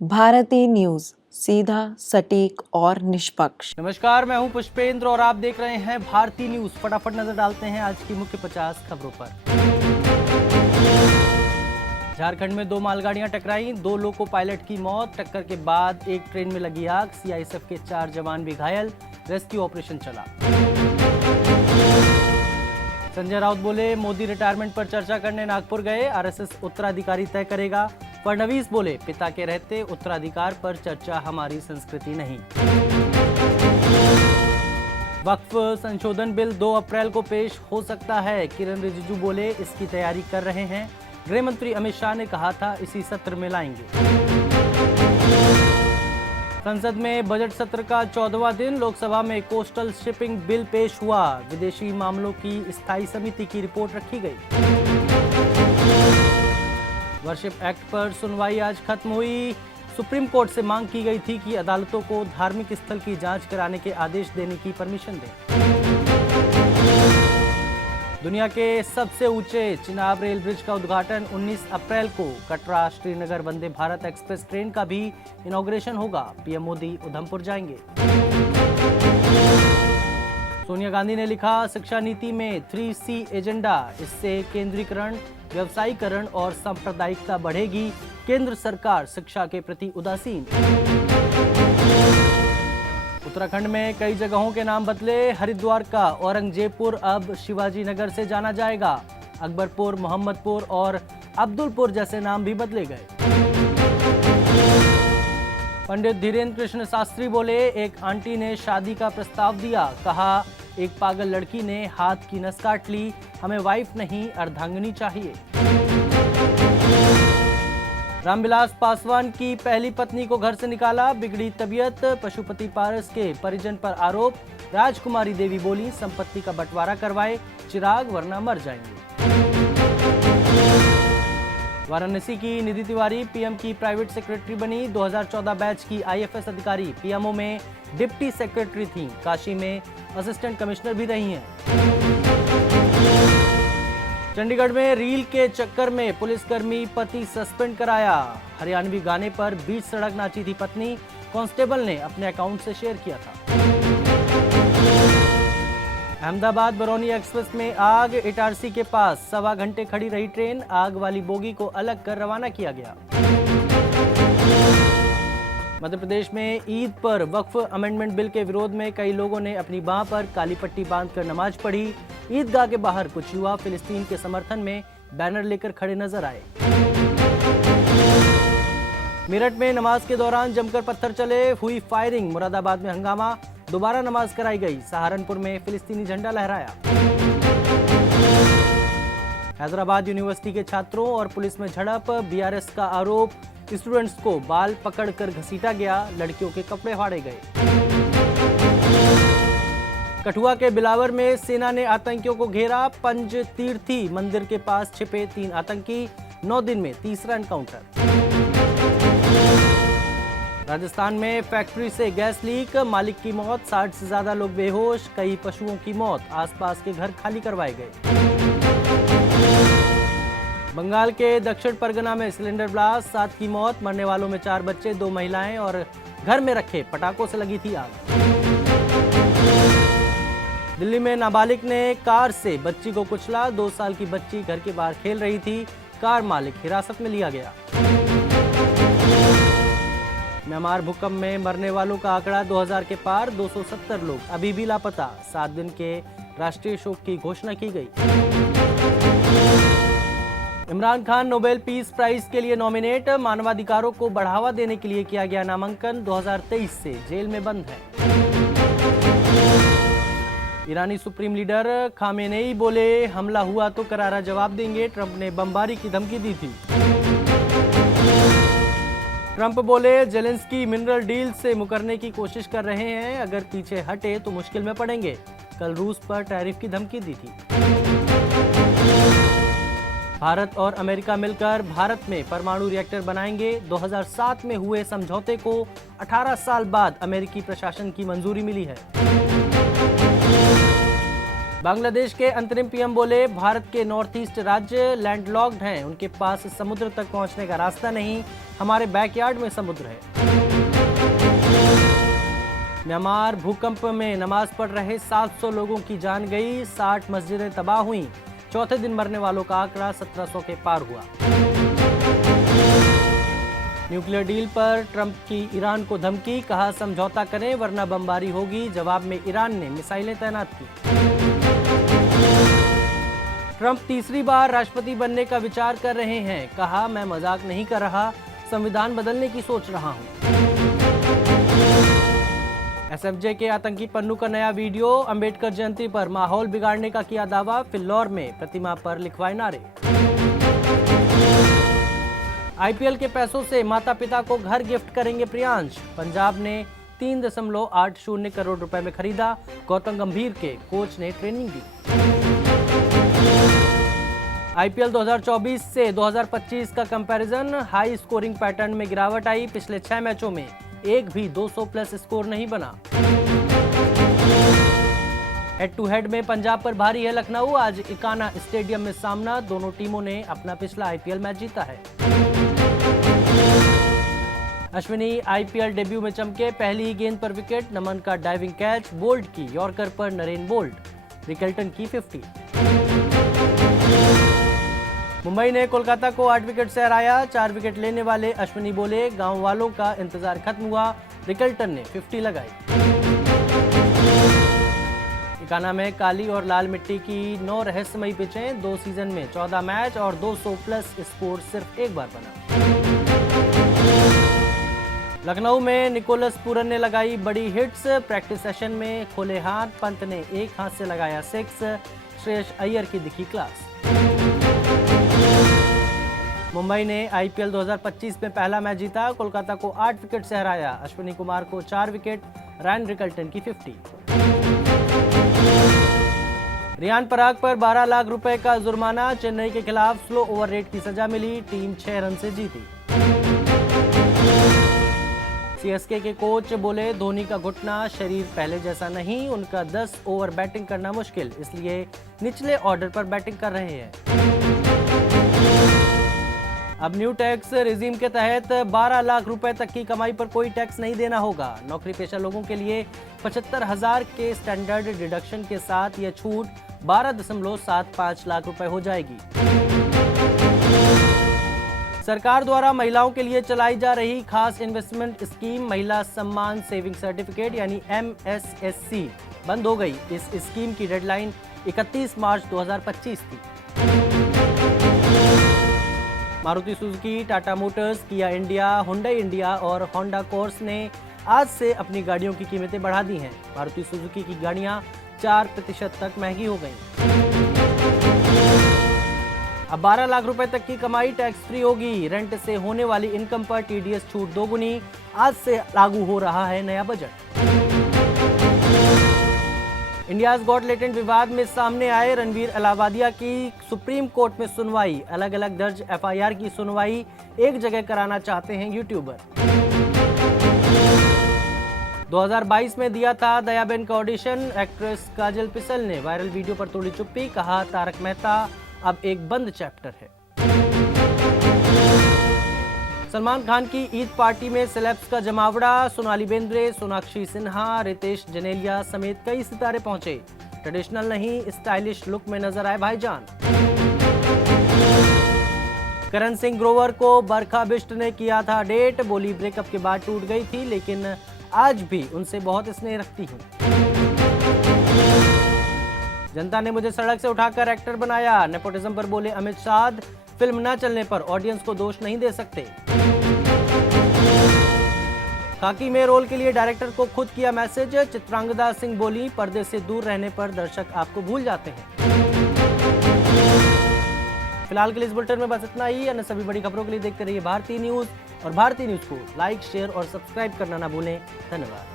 Bharti news, सीधा, सटीक और निष्पक्ष। नमस्कार, मैं हूं पुष्पेंद्र और आप देख रहे हैं भारती न्यूज। फटाफट नजर डालते हैं आज की मुख्य 50 खबरों पर। झारखंड में 2 मालगाड़ियां टकराई, 2 लोको पायलट की मौत। टक्कर के बाद एक ट्रेन में लगी आग, सीआईएसएफ के 4 जवान भी घायल, रेस्क्यू ऑपरेशन चला। संजय राउत बोले, मोदी रिटायरमेंट पर चर्चा करने नागपुर गए, आरएसएस उत्तराधिकारी तय करेगा। फडणवीस बोले, पिता के रहते उत्तराधिकार पर चर्चा हमारी संस्कृति नहीं। वक्फ संशोधन बिल 2 अप्रैल को पेश हो सकता है, किरण रिजिजू बोले, इसकी तैयारी कर रहे हैं। गृह मंत्री अमित शाह ने कहा था इसी सत्र में लाएंगे। संसद में बजट सत्र का 14वां दिन, लोकसभा में कोस्टल शिपिंग बिल पेश हुआ, विदेशी मामलों की स्थायी समिति की रिपोर्ट रखी गई। वर्शिप एक्ट पर सुनवाई आज खत्म हुई। सुप्रीम कोर्ट से मांग की गई थी कि अदालतों को धार्मिक स्थल की जांच कराने के आदेश देने की परमिशन दें। दुनिया के सबसे ऊंचे चिनाब रेल ब्रिज का उद्घाटन 19 अप्रैल को, कटरा श्रीनगर वंदे भारत एक्सप्रेस ट्रेन का भी इनॉग्रेशन होगा। पीएम मोदी उधमपुर जाएंगे। सोनिया गांधी ने लिखा, शिक्षा नीति में 3C एजेंडा, इससे केंद्रीकरण, व्यवसायीकरण और सांप्रदायिकता बढ़ेगी। केंद्र सरकार शिक्षा के प्रति उदासीन। उत्तराखंड में कई जगहों के नाम बदले, हरिद्वार का औरंगजेबपुर अब शिवाजी नगर से जाना जाएगा। अकबरपुर, मोहम्मदपुर और अब्दुलपुर जैसे नाम भी बदले गए। पंडित धीरेन्द्र कृष्ण शास्त्री बोले, एक आंटी ने शादी का प्रस्ताव दिया, कहा एक पागल लड़की ने हाथ की नस काट ली, हमें वाइफ नहीं अर्धांगिनी चाहिए। रामविलास पासवान की पहली पत्नी को घर से निकाला, बिगड़ी तबीयत। पशुपति पारस के परिजन पर आरोप, राजकुमारी देवी बोली, संपत्ति का बंटवारा करवाए चिराग वरना मर जाएंगे। वाराणसी की निधि तिवारी पीएम की प्राइवेट सेक्रेटरी बनी, 2014 बैच की आईएफएस अधिकारी पीएमओ में डिप्टी सेक्रेटरी थीं, काशी में असिस्टेंट कमिश्नर भी रही हैं। चंडीगढ़ में रील के चक्कर में पुलिसकर्मी पति सस्पेंड कराया, हरियाणवी गाने पर बीच सड़क नाची थी पत्नी, कांस्टेबल ने अपने अकाउंट से शेयर किया था। अहमदाबाद बरौनी एक्सप्रेस में आग, इटारसी के पास 1.25 घंटे खड़ी रही ट्रेन, आग वाली बोगी को अलग कर रवाना किया गया। मध्य प्रदेश में ईद पर वक्फ अमेंडमेंट बिल के विरोध में कई लोगों ने अपनी बांह पर काली पट्टी बांधकर नमाज पढ़ी। ईदगाह के बाहर कुछ युवा फिलिस्तीन के समर्थन में बैनर लेकर खड़े नजर आए। मेरठ में नमाज के दौरान जमकर पत्थर चले, हुई फायरिंग, मुरादाबाद में हंगामा, दोबारा नमाज कराई गई। सहारनपुर में फिलिस्तीनी झंडा लहराया। हैदराबाद यूनिवर्सिटी के छात्रों और पुलिस में झड़प, बीआरएस का आरोप, स्टूडेंट्स को बाल पकड़कर घसीटा गया, लड़कियों के कपड़े फाड़े गए। कठुआ के बिलावर में सेना ने आतंकियों को घेरा, पंजतीर्थी मंदिर के पास छिपे 3 आतंकी, 9 दिन में तीसरा एनकाउंटर। राजस्थान में फैक्ट्री से गैस लीक, मालिक की मौत, 60 से ज्यादा लोग बेहोश, कई पशुओं की मौत, आसपास के घर खाली करवाए गए। बंगाल के दक्षिण परगना में सिलेंडर ब्लास्ट, 7 की मौत, मरने वालों में 4 बच्चे, 2 महिलाएं और घर में रखे पटाखों से लगी थी आग। दिल्ली में नाबालिग ने कार से बच्ची को कुचला, 2 साल की बच्ची घर के बाहर खेल रही थी, कार मालिक हिरासत में लिया गया। म्यांमार भूकंप में मरने वालों का आंकड़ा 2000 के पार, 270 लोग अभी भी लापता, 7 दिन के राष्ट्रीय शोक की घोषणा की गई। Imran Khan Nobel Peace Prize के लिए नॉमिनेट, मानवाधिकारों को बढ़ावा देने के लिए किया गया नामांकन, 2023 से जेल में बंद है। ईरानी सुप्रीम लीडर खामेनेई बोले, हमला हुआ तो करारा जवाब देंगे, ट्रंप ने बमबारी की धमकी दी थी। ट्रंप बोले, जेलेंस्की मिनरल डील से मुकरने की कोशिश कर रहे हैं, अगर पीछे हटे तो मुश्किल में पड़ेंगे, कल रूस पर टैरिफ की धमकी दी थी। भारत और अमेरिका मिलकर भारत में परमाणु रिएक्टर बनाएंगे, 2007 में हुए समझौते को 18 साल बाद अमेरिकी प्रशासन की मंजूरी मिली है। बांग्लादेश के अंतरिम पीएम बोले, भारत के नॉर्थ ईस्ट राज्य लैंडलॉक्ड हैं, उनके पास समुद्र तक पहुंचने का रास्ता नहीं, हमारे बैकयार्ड में समुद्र है। म्यांमार भूकंप में नमाज पढ़ रहे 700 लोगों की जान गई, 60 मस्जिदें तबाह हुई, चौथे दिन मरने वालों का आंकड़ा 1700 के पार हुआ। न्यूक्लियर डील पर ट्रंप की ईरान को धमकी, कहा समझौता करें वरना बमबारी होगी, जवाब में ईरान ने मिसाइलें तैनात की। ट्रंप तीसरी बार राष्ट्रपति बनने का विचार कर रहे हैं, कहा मैं मजाक नहीं कर रहा, संविधान बदलने की सोच रहा हूं। एसएफजे के आतंकी पन्नू का नया वीडियो, अंबेडकर जयंती पर माहौल बिगाड़ने का किया दावा, फिल्लौर में प्रतिमा पर लिखवाए नारे। आईपीएल के पैसों से माता पिता को घर गिफ्ट करेंगे प्रियांश, पंजाब ने 3.80 करोड़ रुपए में खरीदा, गौतम गंभीर के कोच ने ट्रेनिंग दी। आईपीएल 2024 से 2025 का कंपैरिजन, हाई स्कोरिंग पैटर्न में गिरावट आई, पिछले 6 मैचों में एक भी 200 प्लस स्कोर नहीं बना। हेड टू हेड में पंजाब पर भारी है लखनऊ, आज इकाना स्टेडियम में सामना, दोनों टीमों ने अपना पिछला आईपीएल मैच जीता है। अश्विनी आईपीएल डेब्यू में चमके, पहली ही गेंद पर विकेट, नमन का डाइविंग कैच, बोल्ट की यॉर्कर पर नरेन बोल्ट, रिकल्टन की 50। मुंबई ने कोलकाता को 8 विकेट से हराया, 4 विकेट लेने वाले अश्विनी बोले, गांव वालों का इंतजार खत्म हुआ, रिकल्टन ने 50 लगाई। इकाना में काली और लाल मिट्टी की 9 रहस्यमयी पिचें, 2 सीजन में 14 मैच और 200 प्लस स्कोर सिर्फ एक बार बना। लखनऊ में निकोलस पूरन ने लगाई बड़ी हिट्स, प्रैक्टिस सेशन में खोले हाथ, पंत ने एक हाथ से लगाया 6, श्रेयस अय्यर की दिखी क्लास। मुंबई ने आईपीएल 2025 में पहला मैच जीता, कोलकाता को 8 विकेट से हराया, अश्विनी कुमार को 4 विकेट, रैन रिकल्टन की 50। रियान पराग पर 12 लाख रुपए का जुर्माना, चेन्नई के खिलाफ स्लो ओवर रेट की सजा मिली, टीम 6 रन से जीती। सीएसके के कोच बोले, धोनी का घुटना शरीर पहले जैसा नहीं, उनका 10 ओवर बैटिंग करना मुश्किल, इसलिए निचले ऑर्डर पर बैटिंग कर रहे हैं। अब न्यू टैक्स रिजीम के तहत 12 लाख रुपए तक की कमाई पर कोई टैक्स नहीं देना होगा, नौकरी पेशा लोगों के लिए 75,000 के स्टैंडर्ड डिडक्शन के साथ यह छूट 12.75 लाख रुपए हो जाएगी। सरकार द्वारा महिलाओं के लिए चलाई जा रही खास इन्वेस्टमेंट स्कीम महिला सम्मान सेविंग सर्टिफिकेट यानी MSSC बंद हो गई। इस स्कीम की डेडलाइन 31 मार्च 2025 थी। मारुति सुजुकी, टाटा मोटर्स, किया इंडिया, हुंडई इंडिया और होंडा कोर्स ने आज से अपनी गाड़ियों की कीमतें बढ़ा दी हैं। मारुति सुजुकी की गाड़ियां 4% तक महंगी हो गईं। अब 12 लाख रुपए तक की कमाई टैक्स फ्री होगी। रेंट से होने वाली इनकम पर टीडीएस छूट दोगुनी। आज से लागू हो रहा है नया बजट। इंडियाज गॉट लेटेंट विवाद में सामने आए रणवीर अलाहाबादिया की सुप्रीम कोर्ट में सुनवाई। अलग अलग दर्ज एफआईआर की सुनवाई एक जगह कराना चाहते हैं यूट्यूबर। 2022 में दिया था दयाबेन का ऑडिशन। एक्ट्रेस काजल पिसल ने वायरल वीडियो पर तोड़ी चुप्पी, कहा तारक मेहता अब एक बंद चैप्टर है। सलमान खान की ईद पार्टी में सेलेब्स का जमावड़ा। सोनाली बेंद्रे, सोनाक्षी सिन्हा, रितेश जनेलिया समेत कई सितारे पहुंचे। ट्रेडिशनल नहीं स्टाइलिश लुक में नजर आए भाईजान। करण सिंह ग्रोवर को बरखा बिष्ट ने किया था डेट। बोली ब्रेकअप के बाद टूट गई थी लेकिन आज भी उनसे बहुत स्नेह रखती हूँ। जनता ने मुझे सड़क से उठाकर एक्टर बनाया। नेपोटिज्म पर बोले अमित शाह, फिल्म न चलने पर ऑडियंस को दोष नहीं दे सकते। खाकी में रोल के लिए डायरेक्टर को खुद किया मैसेज। चित्रांगदा सिंह बोली, पर्दे से दूर रहने पर दर्शक आपको भूल जाते हैं। फिलहाल के लिए इस बुलेटिन में बस इतना ही। अन्य सभी बड़ी खबरों के लिए देखते रहिए भारतीय न्यूज और भारतीय न्यूज को लाइक, शेयर और सब्सक्राइब करना ना भूलें। धन्यवाद।